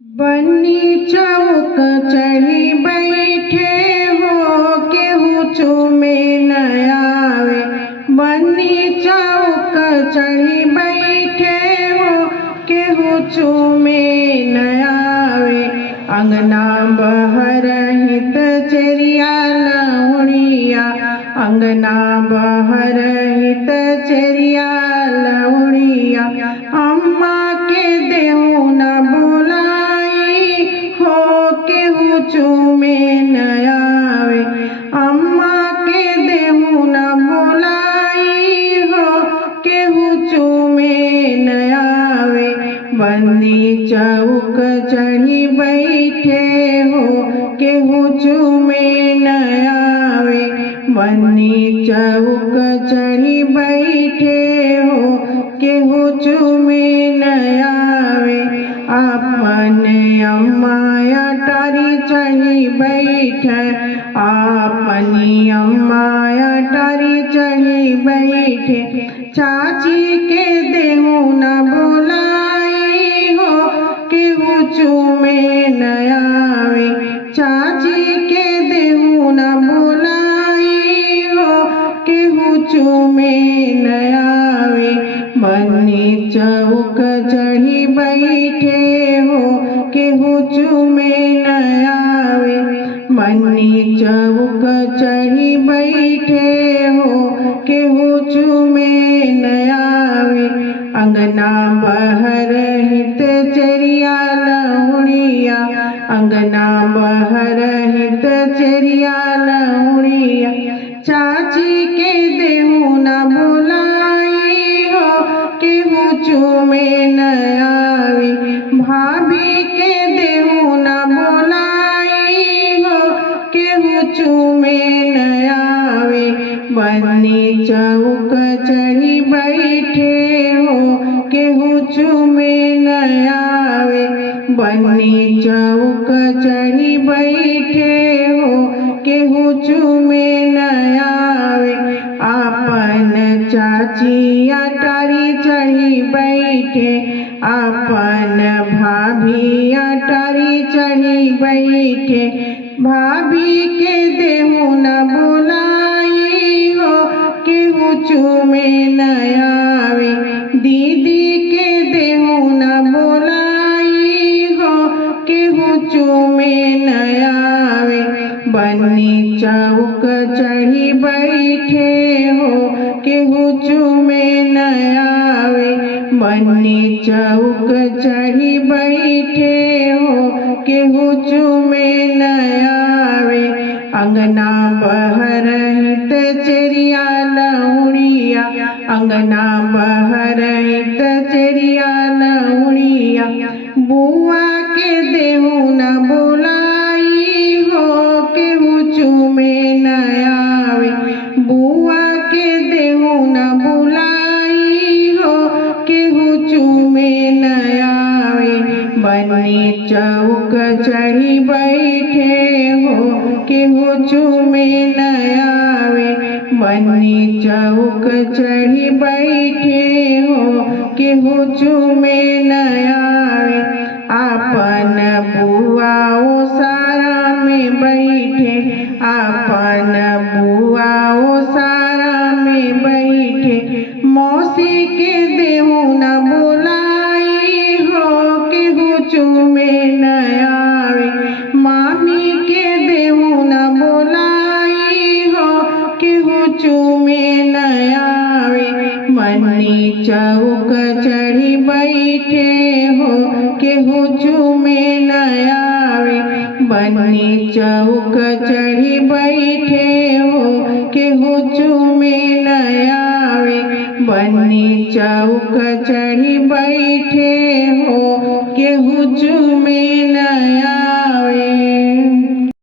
बन्नी चौक चढ़ी बैठे हो केहू चूमे न आवे। बन्नी चौक चढ़ी बैठे हो केहू चूमे न आवे। अंगना बहरहित चेरिया लौड़िया, अंगना बहरहित चेरिया लौड़िया। अम्मा के देहु न बुलाई हो केहू चूमे न आवे। अम्मा के देहु न बुलाई हो केहू चूमे न आवे। बन्नी चौक चढ़ी बैठे हो केहू चूमे न आवे। बन्नी चौक चढ़ी बैठे हो केहू चूमे न आवे। अपन अम्मा अटारी चढ़ी बैठे, अपनी अम्मा अटारी चढ़ी बैठे। चाची के देहु न बुलाई हो केहू चूमे न आवे। चाची के देहु न बुलाई हो केहू चूमे न आवे। बन्नी चौक चढ़ी बैठे हो केहू चूमे न आवे। बन्नी चौक चढ़ी बैठे हो केहू चूमे न आवे। अंगना बहरहित चेरिया लौड़िया, अंगना बहरहित चेरिया लौड़िया। चाची के देहु न बुलाई हो केहू चूमे न आवे। भाभी के देहु न बुलाई हो केहू चूमे न आवे। बन्नी चौक चढ़ी बैठे हो केहू चूमे न आवे। बन्नी चौक चढ़ी बैठे हो केहू चूमे न आवे। अपन चाची अटारी चढ़ी बैठे, अपन भाभी अटारी चढ़ी बैठे। भाभी के देहु न बुलाई हो केहू चूमे न आवे। दीदी के देहु न बुलाई हो केहू चूमे न आवे। बन्नी चौक चढ़ी बैठे हो केहू चूमे न आवे। बन्नी चौक चढ़ी बैठे हो केहू चूमे न आवे। अंगना बहरहित चेरिया लौड़िया, अंगना बहरहित चेरिया लौड़िया। बुआ के देहु न बुलाई हो केहू चूमे न आवे। बुआ के देहु न बुलाई हो केहू चूमे न आवे। बन्नी चौक चढ़ी बैठे हो केहू चूमे न आवे। बन्नी चौक चढ़ी बैठे हो केहू चूमे न आवे। अपन बुआ ओसारा में बैठे, अपन बुआ ओसारा में बैठे। मौसी के देहु न बुलाई हो केहू चूमे न आवे। मामी के देहु न बुलाई हो केहू चूमे न आवे। बन्नी चौक चढ़ी बैठे हो केहू चूमे न आवे। बन्नी चौक चढ़ी बैठे हो केहू चूमे न आवे। बन्नी चौक चढ़ी बैठे हो केहू चूमे न